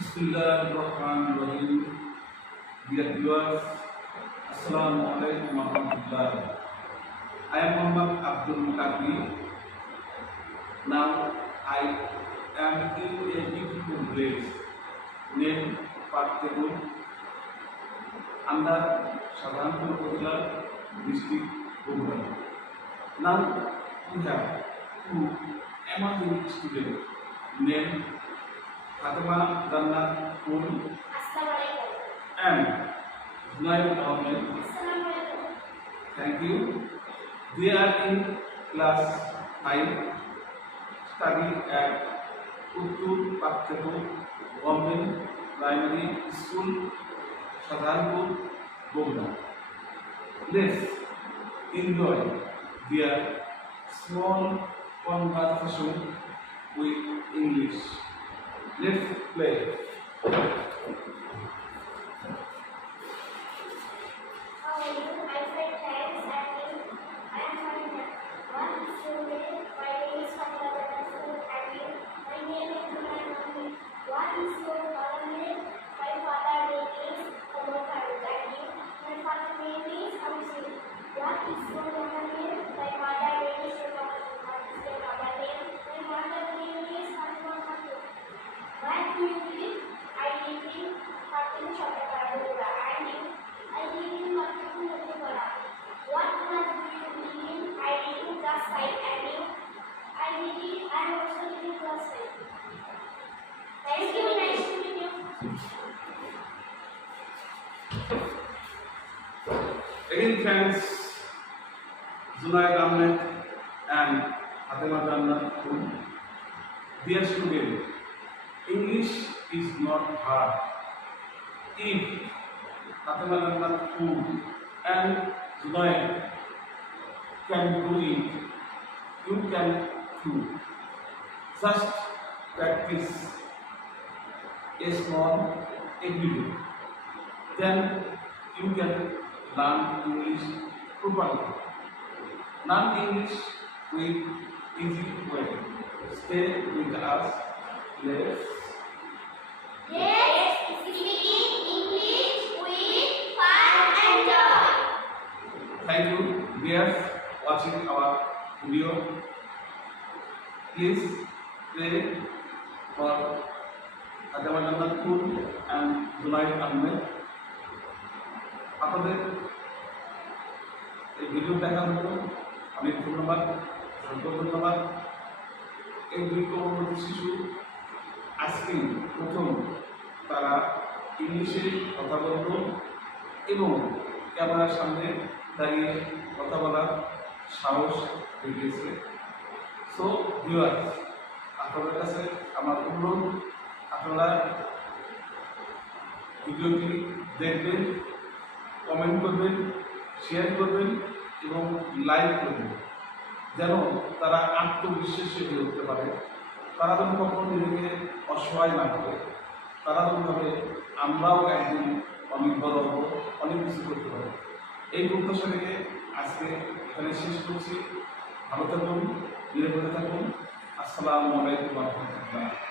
Bismillahirrahmanirrahim. Dear viewers, Assalamualaikum warahmatullahi. I am Muhammad Abdul Mukaddi. Now I am in a beautiful place named Patepur under Shahjahanpur Upazila district, Bogota. Now we have two amazing students named Fatima Jannat Pool and Zunaid Ahmed. Thank you. They are in class 5, study at Uttur Patepur Government Primary School, Shahjahanpur, Bogota. Let's enjoy their small conversation with English. Let's play. How are you? I'm fine, thanks. And you? I am fine. What is your name? My name is Fatima Jannat. And you? My name is Zunaid. What is your father name? My father name is Omar Farooq. And you? My father name is Hamsi. What is your mother name? My mother name is Shema. What is your mother name? My mother name is Fatima Jannat. Where do you live? I live in Patepur, Bogota. And you? I live in Patepur, Bogota. What class do you live in? I live in class 5. And you? I am also living in class 5. Thank you. Nice to meet you. Again, thanks Zunaid Ahmed and Fatima Jannat Pool. Dear students, English is not hard. If Fatima Jannat Pool and Zunaid can do it, you can too. Just practice a small every day. Then you can learn English properly. Learn English with easy way. Stay with us. Let's. Yes, speaking English with fun and joy. Thank you, dears, watching our video. Please pray for Fatima Jannat Pool and Zunaid Ahmed. আপনাদের এই video দেখার জন্য অনেক ধন্যবাদ, অসংখ্য ধন্যবাদ। এই দুই কোমলমতি শিশু আজকে প্রথম তারা ইংলিশে কথা বলল এবং ক্যামেরার সামনে দাঁড়িয়ে কথা বলার সাহস দেখিয়েছে। সো ভিউয়ার্স, আপনাদের কাছে আমার অনুরোধ, আপনারা ভিডিওটি দেখবেন, কমেন্ট করবেন, শেয়ার করবেন এবং লাইক করবেন, যেন তারা আত্মবিশ্বাসী হয়ে উঠতে পারে। তারা যেন কখনো নিজেকে অসহায় না করে, তারা যেন ভাবে আমরাও একদিন অনেক বড় হব, অনেক কিছু করতে পারি। এই প্রত্যাশা রেখে আজকে এখানে শেষ করছি। ভালো থাকুন, নিরাপদে থাকুন। আসসালামু আলাইকুম ওয়া রাহমাতুল্লাহ।